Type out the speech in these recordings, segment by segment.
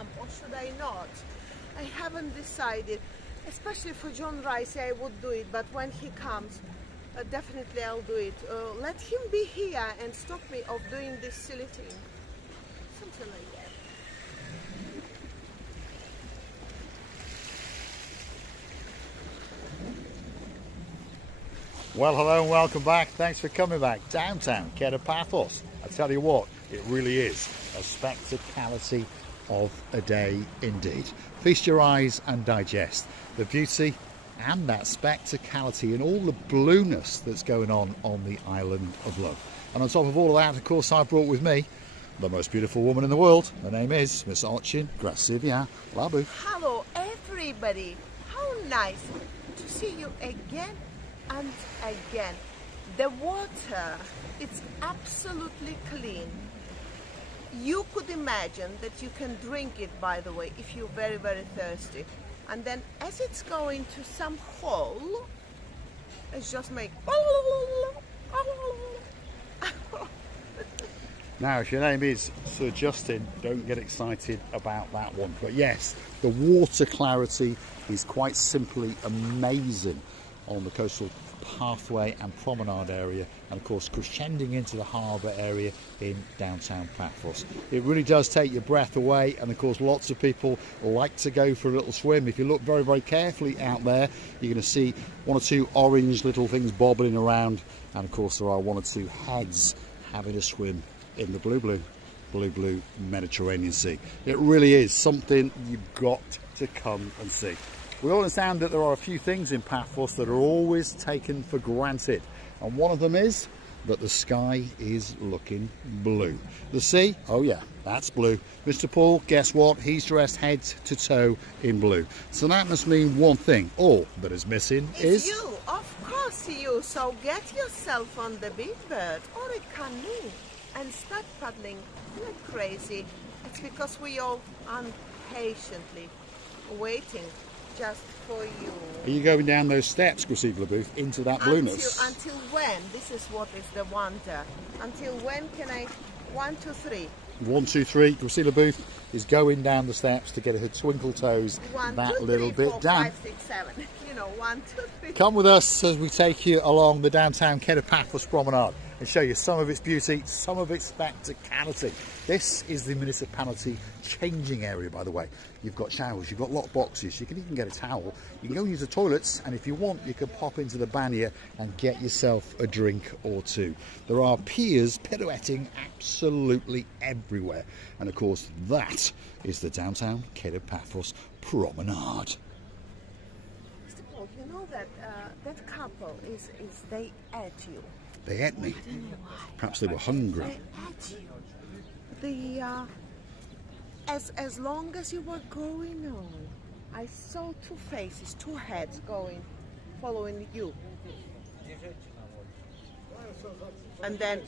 come or should I not? I haven't decided. Especially for John Rice, I would do it, but when he comes, definitely I'll do it. Let him be here and stop me of doing this silly thing. Something like that. Well, hello and welcome back. Thanks for coming back. Downtown Kato Paphos. I tell you what, it really is a spectacality of a day indeed. Feast your eyes and digest the beauty and that spectacality and all the blueness that's going on the island of love. And on top of all of that, of course, I brought with me the most beautiful woman in the world. Her name is Miss Ochin Gracivia Labu. Hello everybody, how nice to see you again and again. The water, it's absolutely clean. You could imagine that you can drink it, by the way, if you're very, very thirsty. And then as it's going to some hole, it's just make... Now, if your name is Sir Justin, don't get excited about that one. But yes, the water clarity is quite simply amazing on the coastal pathway and promenade area, and of course crescending into the harbour area in downtown Paphos. It really does take your breath away, and of course lots of people like to go for a little swim. If you look very, very carefully out there, you're going to see one or two orange little things bobbling around, and of course there are one or two heads having a swim in the blue Mediterranean Sea. It really is something you've got to come and see. We understand that there are a few things in Paphos that are always taken for granted, and one of them is that the sky is looking blue. The sea, oh yeah, that's blue. Mr. Paul, guess what? He's dressed head to toe in blue. So that must mean one thing. All that is missing is... you, of course you. So get yourself on the big bird or a canoe and start paddling like crazy. It's because we all impatiently waiting just for you. Are you going down those steps, Gracivia Labu, into that blueness? Until when? This is what is the wonder. Until when can I? 1, 2, 3. 1, 2, 3. Gracivia Labu is going down the steps to get her twinkle toes that little bit down. 5, 6, 7. You know, 1, 2, 3. Come with us as we take you along the downtown Kato Paphos Promenade and show you some of its beauty, some of its spectacality. This is the municipality changing area, by the way. You've got showers, you've got lock boxes, you can even get a towel. You can go and use the toilets, and if you want, you can pop into the banya and get yourself a drink or two. There are piers pirouetting absolutely everywhere. And of course, that is the downtown Kato Paphos Promenade. Mr. Paul, you know that that couple they ate you. They ate me. Perhaps they were hungry. They ate you. As long as you were going on, I saw two faces, two heads following you. And then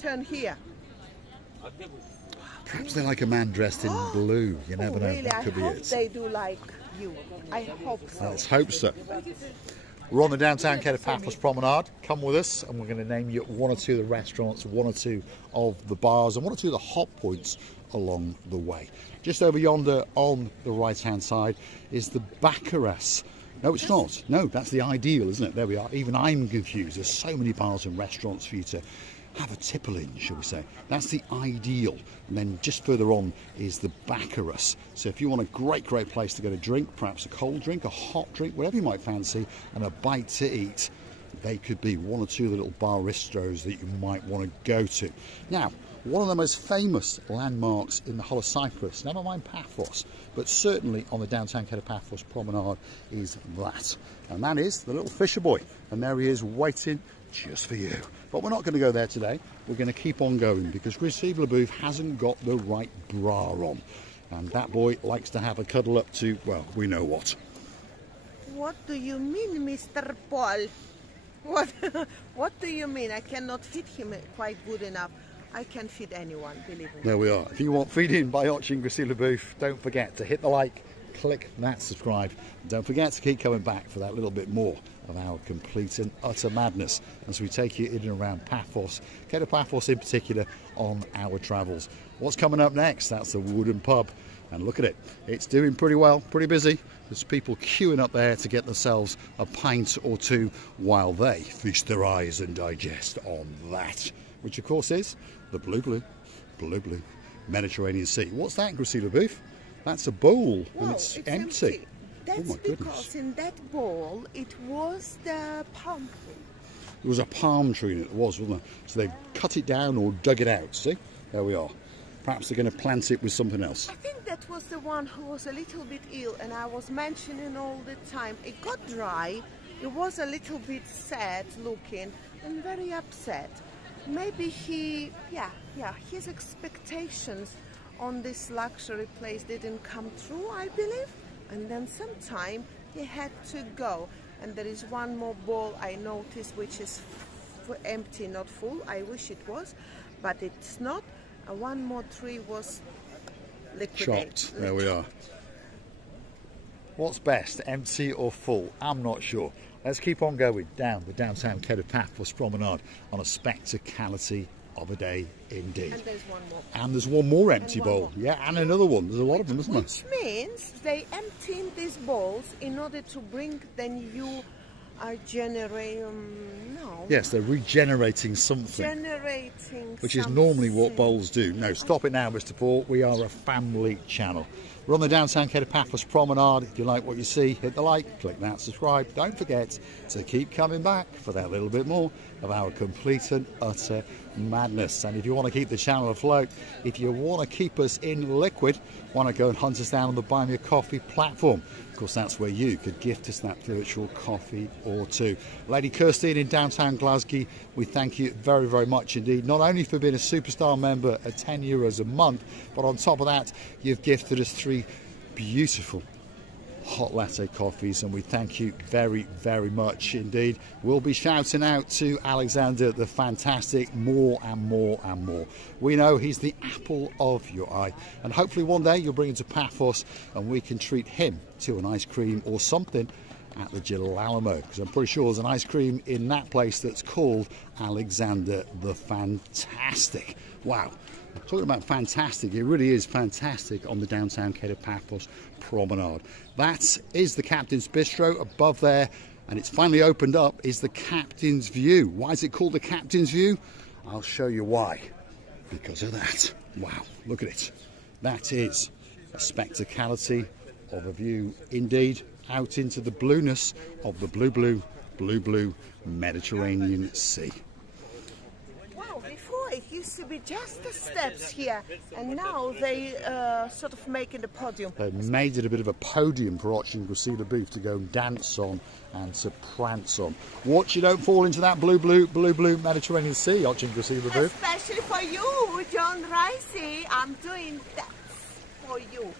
turn here. Perhaps they like a man dressed in blue. You never know. Really? That could be I hope it. they do like you. I hope so. Let's hope so. We're on the downtown Kato Paphos Promenade. Come with us and we're going to name you one or two of the restaurants, one or two of the bars and one or two of the hot points along the way. Just over yonder on the right hand side is the Baccarat. No, it's not. No, that's the Ideal, isn't it? There we are. Even I'm confused. There's so many bars and restaurants for you to have a tipple in, shall we say. That's the Ideal. And then just further on is the Baccarat. So if you want a great place to get a drink, perhaps a cold drink, a hot drink, whatever you might fancy, and a bite to eat, they could be one or two of the little bar-ristros that you might want to go to. Now, one of the most famous landmarks in the whole of Cyprus, never mind Paphos, but certainly on the downtown Kato Paphos Promenade is that. And that is the little fisher boy. And there he is waiting just for you. But we're not going to go there today. We're going to keep on going because Gracivia Labu hasn't got the right bra on. And that boy likes to have a cuddle up to, well, we know what. What do you mean, Mr. Paul? What do you mean? I cannot fit him quite good enough. I can feed anyone, believe me. There we are. If you want feeding by watching Gracivia Labu, don't forget to hit the like, click that subscribe. And don't forget to keep coming back for that little bit more of our complete and utter madness as we take you in and around Paphos, Kato Paphos in particular, on our travels. What's coming up next? That's the Wooden Pub. And look at it, it's doing pretty well, pretty busy. There's people queuing up there to get themselves a pint or two while they feast their eyes and digest on that, which of course is the blue Mediterranean Sea. What's that, Gracila Booth? That's a bowl, and it's empty. That's oh my because goodness. in that bowl it was the palm tree. There was a palm tree in it, wasn't there? So they've cut it down or dug it out. See, there we are. Perhaps they're going to plant it with something else. I think that was the one who was a little bit ill, and I was mentioning all the time. It got dry, it was a little bit sad looking and very upset. Maybe his expectations on this luxury place didn't come true, I believe. And then sometime he had to go. And there is one more bowl I noticed which is empty, not full. I wish it was, but it's not. One more tree was liquidated. Chopped. There we are. What's best, empty or full? I'm not sure. Let's keep on going down the downtown Kato Paphos Promenade on a spectacality of a day indeed. And there's one more. And there's one more empty bowl. More. Yeah, and another one. There's a lot of them, isn't there? Which means they emptied these bowls in order to bring the new Yes, they're regenerating something. Which is normally what bowls do. No, stop it now, Mr. Paul. We are a family channel. We're on the downtown Kato Paphos Promenade. If you like what you see, hit the like, click that subscribe. Don't forget to keep coming back for that little bit more of our complete and utter madness. And if you want to keep the channel afloat, if you want to keep us in liquid, why not go and hunt us down on the Buy Me a Coffee platform? Of course, that's where you could gift us that virtual coffee or two. Lady Kirstine in downtown Glasgow, we thank you very, very much indeed. Not only for being a superstar member at €10 a month, but on top of that, you've gifted us 3 beautiful hot latte coffees, and we thank you very, very much indeed. We'll be shouting out to Alexander the Fantastic more and more and more. We know he's the apple of your eye, and hopefully one day you'll bring him to Paphos and we can treat him to an ice cream or something at the Gilalamo, because I'm pretty sure there's an ice cream in that place that's called Alexander the Fantastic. Wow. Talking about fantastic, it really is fantastic on the downtown Kato Paphos Promenade. That is the Captain's Bistro above there, and it's finally opened up, is the Captain's View. Why is it called the Captain's View? I'll show you why. Because of that. Wow, look at it. That is a spectacality of a view indeed, out into the blueness of the blue Mediterranean Sea. It used to be just the steps here, and now they sort of making the podium. They've made it a bit of a podium for Archie and Gracila Booth to go and dance on and to prance on. Watch you don't fall into that blue Mediterranean Sea, Archie and Gracila Booth. Especially for you, John Ricey. I'm doing that for you.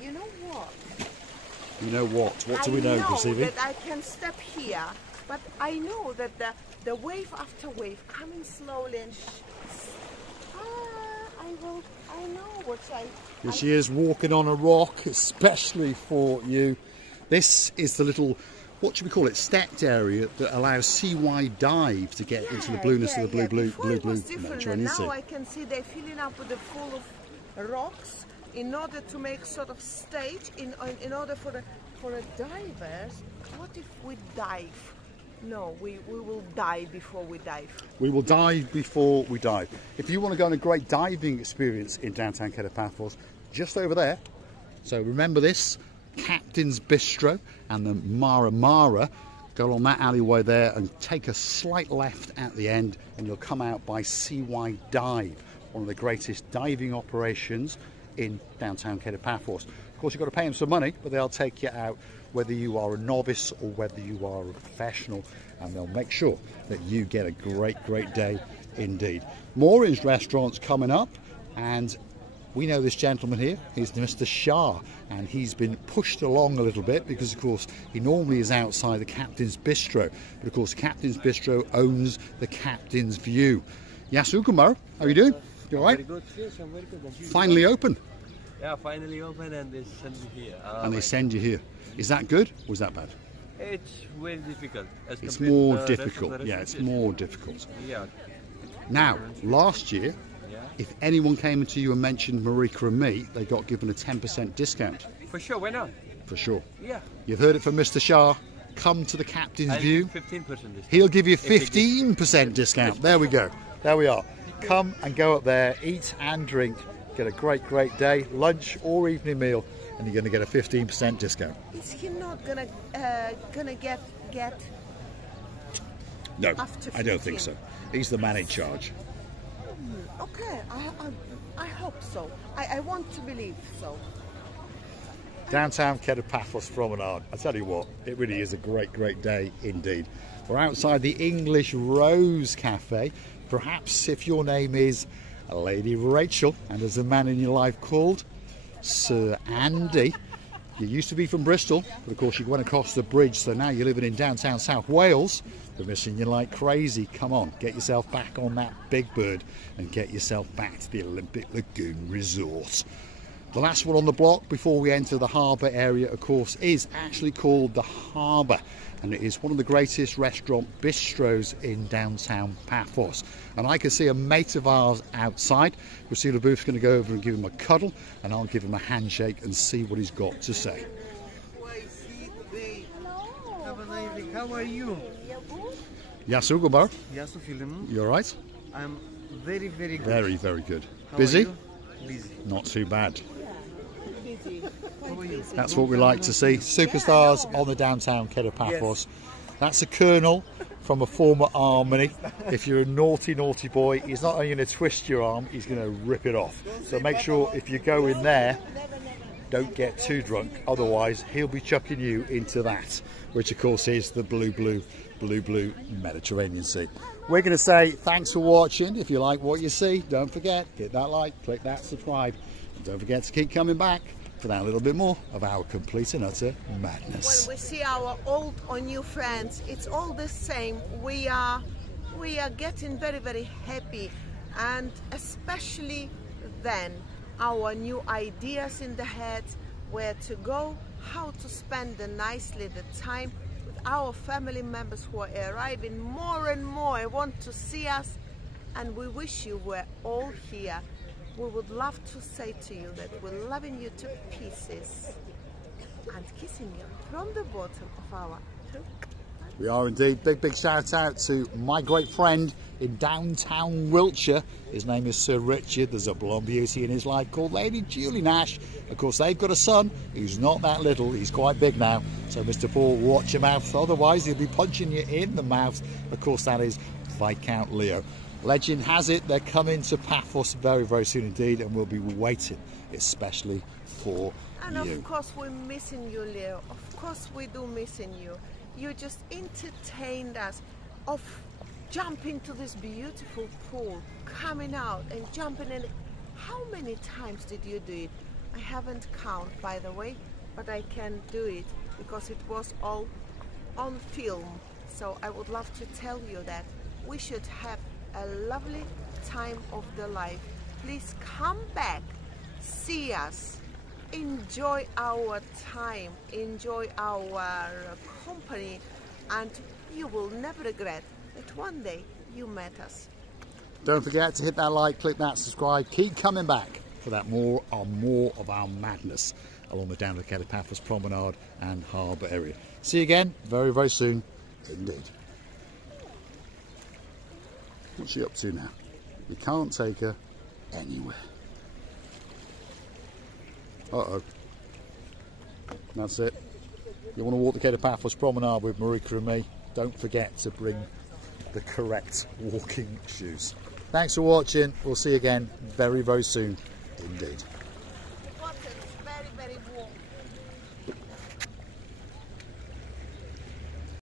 You know what? You know what? What do we know, Gracila? I know that I can step here, but I know that the wave after wave coming slowly and I know what Here she is walking on a rock, especially for you. This is the little, what should we call it, stepped area that allows sea-wide dive to get into the blueness of the blue Mediterranean Sea. Now I can see they're filling up with the full of rocks in order to make sort of stage in order for the divers. What if we dive? No, we will die before we dive. We will dive before we dive. If you want to go on a great diving experience in downtown Kato Paphos, just over there. So remember this, Captain's Bistro and the Mara. Go along that alleyway there and take a slight left at the end and you'll come out by Sea-Wide Dive, one of the greatest diving operations in downtown Kato Paphos. Of course, you've got to pay them some money, but they'll take you out whether you are a novice or whether you are a professional, and they'll make sure that you get a great day indeed. More in restaurants coming up, and we know this gentleman here. He's Mr. Shah, and he's been pushed along a little bit because, of course, he normally is outside the Captain's Bistro, but of course the Captain's Bistro owns the Captain's View. Yasu Kumar, how are you doing? You all right? Very good. Yes, I'm very good. Finally open. Yeah, finally open, and they send me here. And they send you here. Is that good or is that bad? It's very difficult. It's more difficult. Yeah, it's more difficult. Yeah. Now, last year, Yeah. if anyone came into you and mentioned Marika and me, they got given a 10% discount. For sure, why not? For sure. Yeah. You've heard it from Mr. Shah. Come to the Captain's I'll View. 15% discount. He'll give you 15% discount. There we go. There we are. Come and go up there, eat and drink, get a great, great day, lunch or evening meal, and you're going to get a 15% discount. Is he not gonna get No, after I don't 15? think so. He's the man in charge. Okay, I hope so. I want to believe so. Downtown Kato Paphos Promenade. I tell you what, it really is a great, great day indeed. We're outside the English Rose Cafe. Perhaps if your name is Lady Rachel and there's a man in your life called Sir Andy. You used to be from Bristol, but of course you went across the bridge, so now you're living in downtown South Wales. They're missing you like crazy. Come on, get yourself back on that big bird and get yourself back to the Olympic Lagoon Resort. The last one on the block before we enter the harbour area, of course, is actually called the Harbour, and it is one of the greatest restaurant bistros in downtown Paphos. And I can see a mate of ours outside. Lucilla Booth's going to go over and give him a cuddle, and I'll give him a handshake and see what he's got to say. Have a nice day. How are you? Yasu Gumar, Yasu Film. you all right? I'm very, very good. Very, very good. How Busy? Are you? Busy. Not too bad. How are you? That's what we like to see. Superstars on the downtown Kato Paphos. That's a colonel from a former army. If you're a naughty, naughty boy, he's not only going to twist your arm, he's going to rip it off. So make sure if you go in there, don't get too drunk. Otherwise, he'll be chucking you into that, which of course is the blue Mediterranean Sea. We're going to say thanks for watching. If you like what you see, don't forget, hit that like, click that subscribe. And don't forget to keep coming back for that little bit more of our complete and utter madness. When we see our old or new friends, it's all the same. We are getting very, very happy, and especially then our new ideas in the head, where to go, how to spend nicely the time with our family members who are arriving more and more want to see us, and we wish you were all here. We would love to say to you that we're loving you to pieces and kissing you from the bottom of our heart. We are indeed. Big shout out to my great friend in downtown Wiltshire. His name is Sir Richard. There's a blonde beauty in his life called Lady Julie Nash. Of course, they've got a son who's not that little. He's quite big now. So, Mr. Paul, watch your mouth. Otherwise, he'll be punching you in the mouth. Of course, that is Viscount Leo. Legend has it they're coming to Paphos very, very soon indeed, and we'll be waiting especially for and you. Of course we're missing you, Leo. Of course we do missing you. You just entertained us of jumping to this beautiful pool, coming out and jumping in. How many times did you do it? I haven't counted, by the way, but I can do it because it was all on film. So I would love to tell you that we should have a lovely time of the life. Please come back, see us, enjoy our time, enjoy our company, and you will never regret that one day you met us. Don't forget to hit that like, click that subscribe, keep coming back for that more of our madness along the down the Kato Paphos Promenade and Harbour area. See you again very, very soon indeed. What's she up to now? You can't take her anywhere. Uh-oh. That's it. You want to walk the Kato Paphos Promenade with Marika and me, don't forget to bring the correct walking shoes. Thanks for watching. We'll see you again very, very soon indeed.